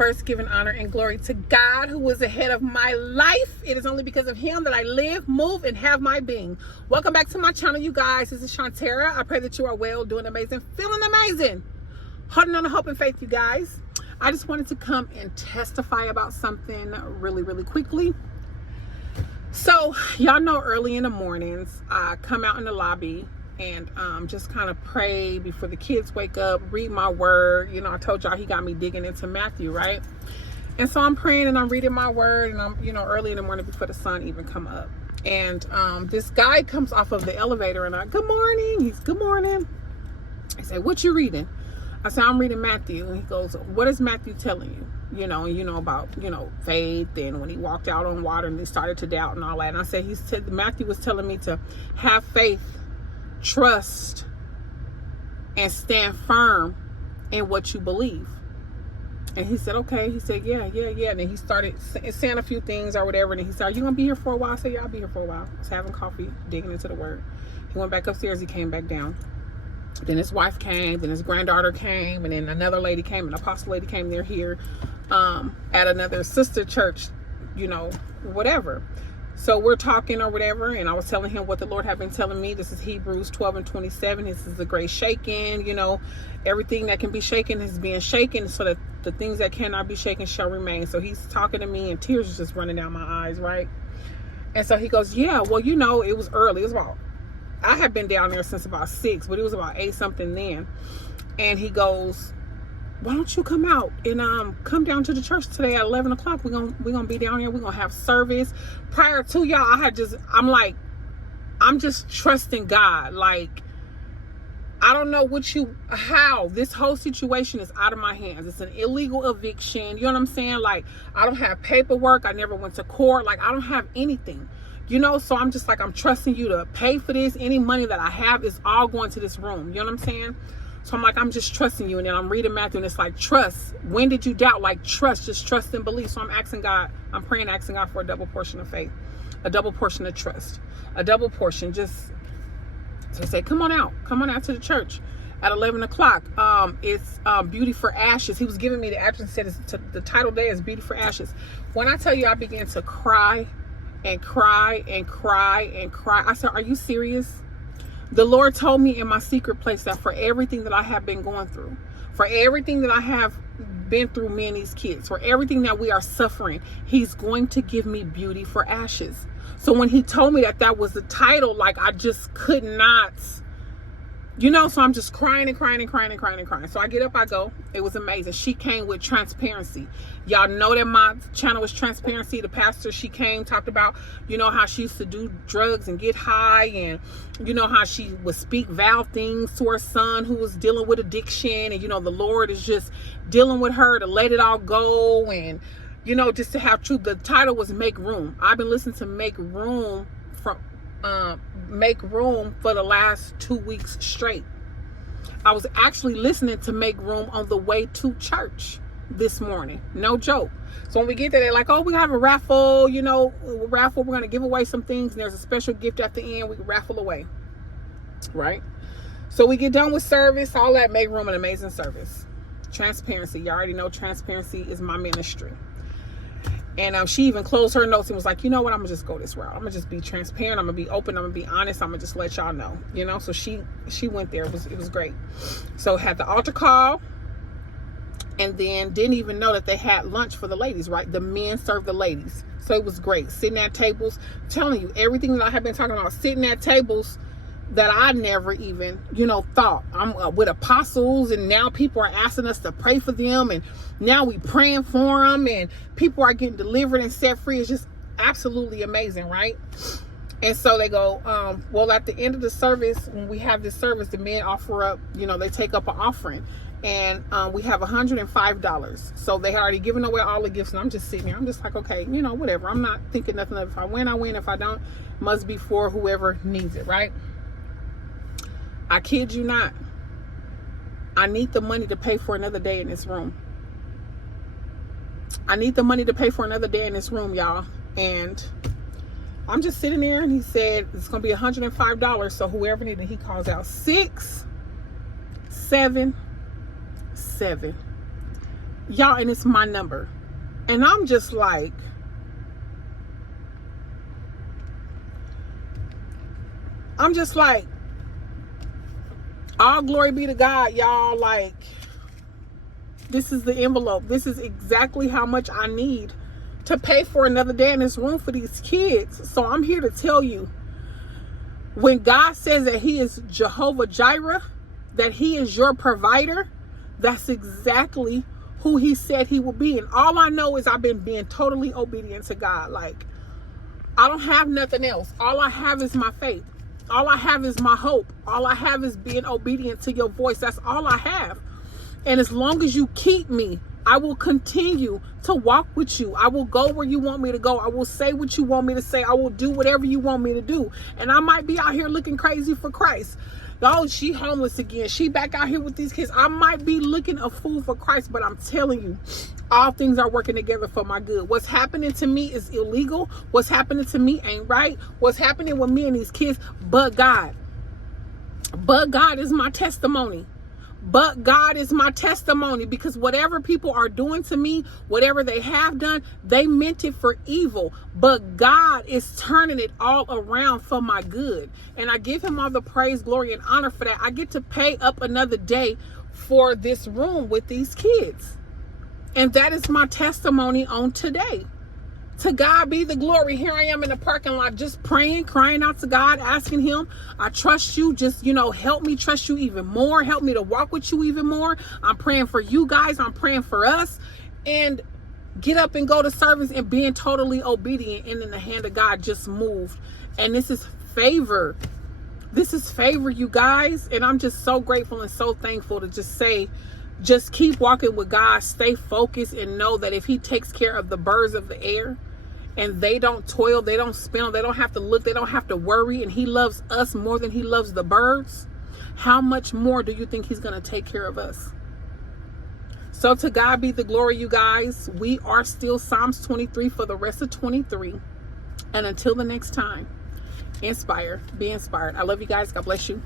first giving honor and glory to God, who is the head of my life. It is only because of him that I live, move, and have my being. Welcome back to my channel, you guys. This is Shantara. I pray that you are well, doing amazing, feeling amazing, holding on to hope and faith, you guys. I just wanted to come and testify about something really quickly. So y'all know early in the mornings, I come out in the lobby and just kind of pray before the kids wake up, read my word. You know, I told y'all he got me digging into Matthew, right? And so I'm praying and I'm reading my word, and I'm, early in the morning before the sun even come up. And this guy comes off of the elevator and good morning. Good morning. I say, what you reading? I said, I'm reading Matthew. And he goes, what is Matthew telling you? About, faith, and when he walked out on water and he started to doubt and all that. And I said, Matthew was telling me to have faith, trust, and stand firm in what you believe. And he said, okay. He said, yeah. And then he started saying a few things or whatever. And he said, are you going to be here for a while? I said, yeah, I'll be here for a while. I was having coffee, digging into the word. He went back upstairs. He came back down. Then his wife came. Then his granddaughter came. And then another lady came. An apostle lady came. They're here at another sister church, whatever. So we're talking or whatever, and I was telling him what the Lord had been telling me. This is Hebrews 12:27. This is the great shaking. Everything that can be shaken is being shaken, so that the things that cannot be shaken shall remain. So he's talking to me, and tears are just running down my eyes, right? And so he goes, yeah, well, it was early. It was I had been down there since about 6, but it was about 8 something then. And he goes, why don't you come out and come down to the church today at 11 o'clock? We're gonna be down here. We're gonna have service. Prior to y'all, I'm just trusting God. Like, I don't know how this whole situation is out of my hands. It's an illegal eviction. You know what I'm saying? Like, I don't have paperwork. I never went to court. Like, I don't have anything. So I'm just like, I'm trusting you to pay for this. Any money that I have is all going to this room. You know what I'm saying? So I'm like, I'm just trusting you. And then I'm reading Matthew, and it's like, trust. When did you doubt? Like, trust, just trust and believe. So I'm asking God, asking God for a double portion of faith, a double portion of trust, a double portion. Just to say, come on out to the church at 11 o'clock. It's Beauty for Ashes. He was giving me the address and said the title day is Beauty for Ashes. When I tell you, I began to cry and cry and cry and cry. I said, are you serious? The Lord told me in my secret place that for everything that I have been going through, for everything that I have been through, me and these kids, for everything that we are suffering, he's going to give me beauty for ashes. So when he told me that was the title, like, I just could not, so I'm just crying and crying and crying and crying and crying. So I get up, I go. It was amazing. She came with transparency. Y'all know that my channel was transparency. The pastor, she came, talked about, how she used to do drugs and get high, and how she would speak vow things to her son who was dealing with addiction, and the Lord is just dealing with her to let it all go, and just to have truth. The title was Make Room. I've been listening to Make Room for the last 2 weeks straight. I was actually listening to Make Room on the way to church this morning. No joke. So when we get there, they're like, oh, we have a raffle, we're going to give away some things, and there's a special gift at the end we can raffle away. Right? So we get done with service, all that. Make Room, an amazing service. Transparency. You already know transparency is my ministry. And she even closed her notes and was like, you know what, I'm gonna just go this route. I'm gonna just be transparent. I'm gonna be open. I'm gonna be honest. I'm gonna just let y'all know, So she went there. It was great. So had the altar call, and then didn't even know that they had lunch for the ladies, right? The men served the ladies. So it was great. Sitting at tables, I'm telling you, everything that I have been talking about, sitting at tables that I never even, thought. I'm with apostles, and now people are asking us to pray for them, and now we praying for them, and people are getting delivered and set free. It's just absolutely amazing, right? And so they go, well, at the end of the service, when we have this service, the men offer up, they take up an offering, and we have $105. So they had already given away all the gifts, and I'm just sitting here. I'm just like, okay, whatever. I'm not thinking nothing of it. If I win, I win. If I don't, must be for whoever needs it, right? I kid you not. I need the money to pay for another day in this room. I need the money to pay for another day in this room, y'all. And I'm just sitting there, and he said it's going to be $105. So whoever needed, he calls out 677 Y'all, and it's my number. And I'm just like, all glory be to God, y'all. Like, this is the envelope. This is exactly how much I need to pay for another day in this room for these kids. So I'm here to tell you, when God says that he is Jehovah Jireh, that he is your provider, that's exactly who he said he will be. And all I know is I've been being totally obedient to God. Like, I don't have nothing else. All I have is my faith. All I have is my hope. All I have is being obedient to your voice. That's all I have. And as long as you keep me, I will continue to walk with you. I will go where you want me to go. I will say what you want me to say. I will do whatever you want me to do. And I might be out here looking crazy for Christ. Oh, she homeless again. She back out here with these kids. I might be looking a fool for Christ, but I'm telling you, all things are working together for my good. What's happening to me is illegal. What's happening to me ain't right. What's happening with me and these kids, but God. But God is my testimony. But God is my testimony, because whatever people are doing to me, whatever they have done, they meant it for evil. But God is turning it all around for my good. And I give him all the praise, glory, and honor for that. I get to pay up another day for this room with these kids. And that is my testimony on today. To God be the glory. Here I am in the parking lot just praying, crying out to God, asking him, I trust you. Just, help me trust you even more. Help me to walk with you even more. I'm praying for you guys. I'm praying for us. And get up and go to service and being totally obedient. And then the hand of God just moved. And this is favor. This is favor, you guys. And I'm just so grateful and so thankful to just say, just keep walking with God. Stay focused and know that if he takes care of the birds of the air, and they don't toil, they don't spin, they don't have to look, they don't have to worry, and he loves us more than he loves the birds, how much more do you think he's going to take care of us? So to God be the glory, you guys. We are still Psalms 23 for the rest of 23. And until the next time, inspire, be inspired. I love you guys. God bless you.